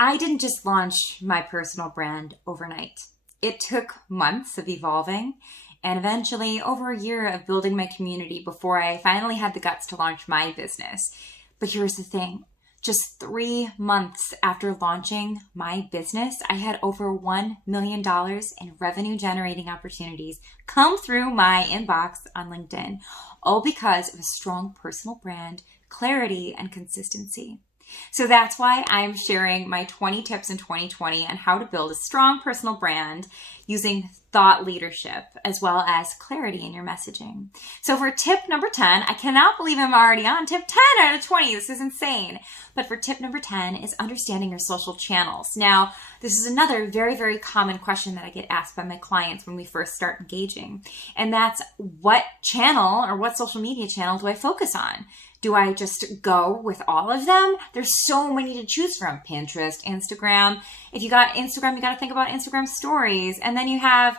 I didn't just launch my personal brand overnight. It took months of evolving and eventually over a year of building my community before I finally had the guts to launch my business. But here's the thing. Just 3 months after launching my business, I had over $1 million in revenue generating opportunities come through my inbox on LinkedIn, all because of a strong personal brand, clarity, and consistency. So that's why I'm sharing my 20 tips in 2020 on how to build a strong personal brand using thought leadership as well as clarity in your messaging. So for tip number 10, I cannot believe I'm already on tip 10 out of 20. This is insane. But for tip number 10 is understanding your social channels. Now, this is another very, very common question that I get asked by my clients when we first start engaging. And that's, what channel or what social media channel do I focus on? Do I just go with all of them? There's so many to choose from. Pinterest, Instagram. If you got Instagram, you got to think about Instagram stories. And then you have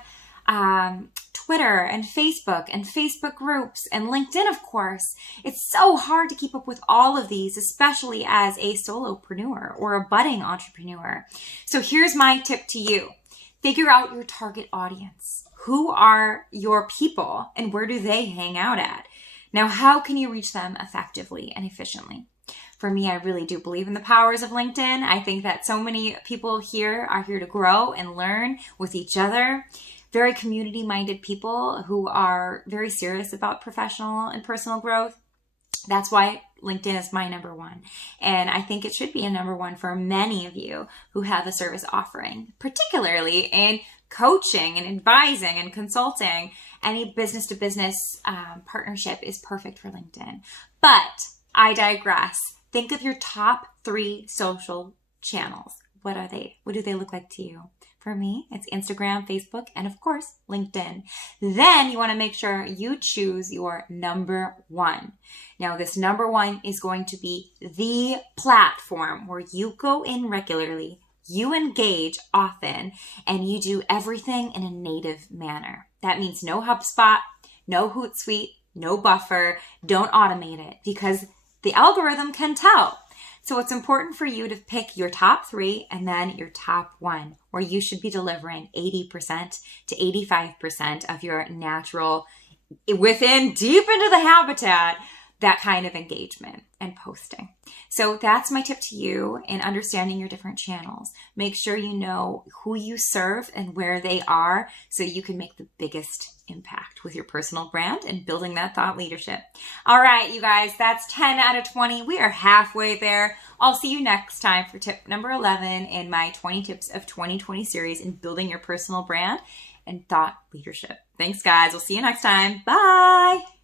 Twitter and Facebook groups and LinkedIn, of course. It's so hard to keep up with all of these, especially as a solopreneur or a budding entrepreneur. So here's my tip to you. Figure out your target audience. Who are your people and where do they hang out at? Now, how can you reach them effectively and efficiently? For me, I really do believe in the powers of LinkedIn. I think that so many people here are here to grow and learn with each other. Very community-minded people who are very serious about professional and personal growth. That's why LinkedIn is my number one. And I think it should be a number one for many of you who have a service offering, particularly in coaching and advising and consulting. Any business-to-business partnership is perfect for LinkedIn. But I digress. Think of your top 3 social channels. What are they? What do they look like to you? For me, it's Instagram, Facebook, and of course, LinkedIn. Then you want to make sure you choose your number 1. Now, this number 1 is going to be the platform where you go in regularly, you engage often, and you do everything in a native manner. That means no HubSpot, no Hootsuite, no Buffer. Don't automate it because the algorithm can tell. So it's important for you to pick your top 3 and then your top 1, where you should be delivering 80% to 85% of your natural, within deep into the habitat, that kind of engagement and posting. So that's my tip to you in understanding your different channels. Make sure you know who you serve and where they are so you can make the biggest impact with your personal brand and building that thought leadership. All right, you guys, that's 10 out of 20. We are halfway there. I'll see you next time for tip number 11 in my 20 tips of 2020 series in building your personal brand and thought leadership. Thanks, guys. We'll see you next time. Bye.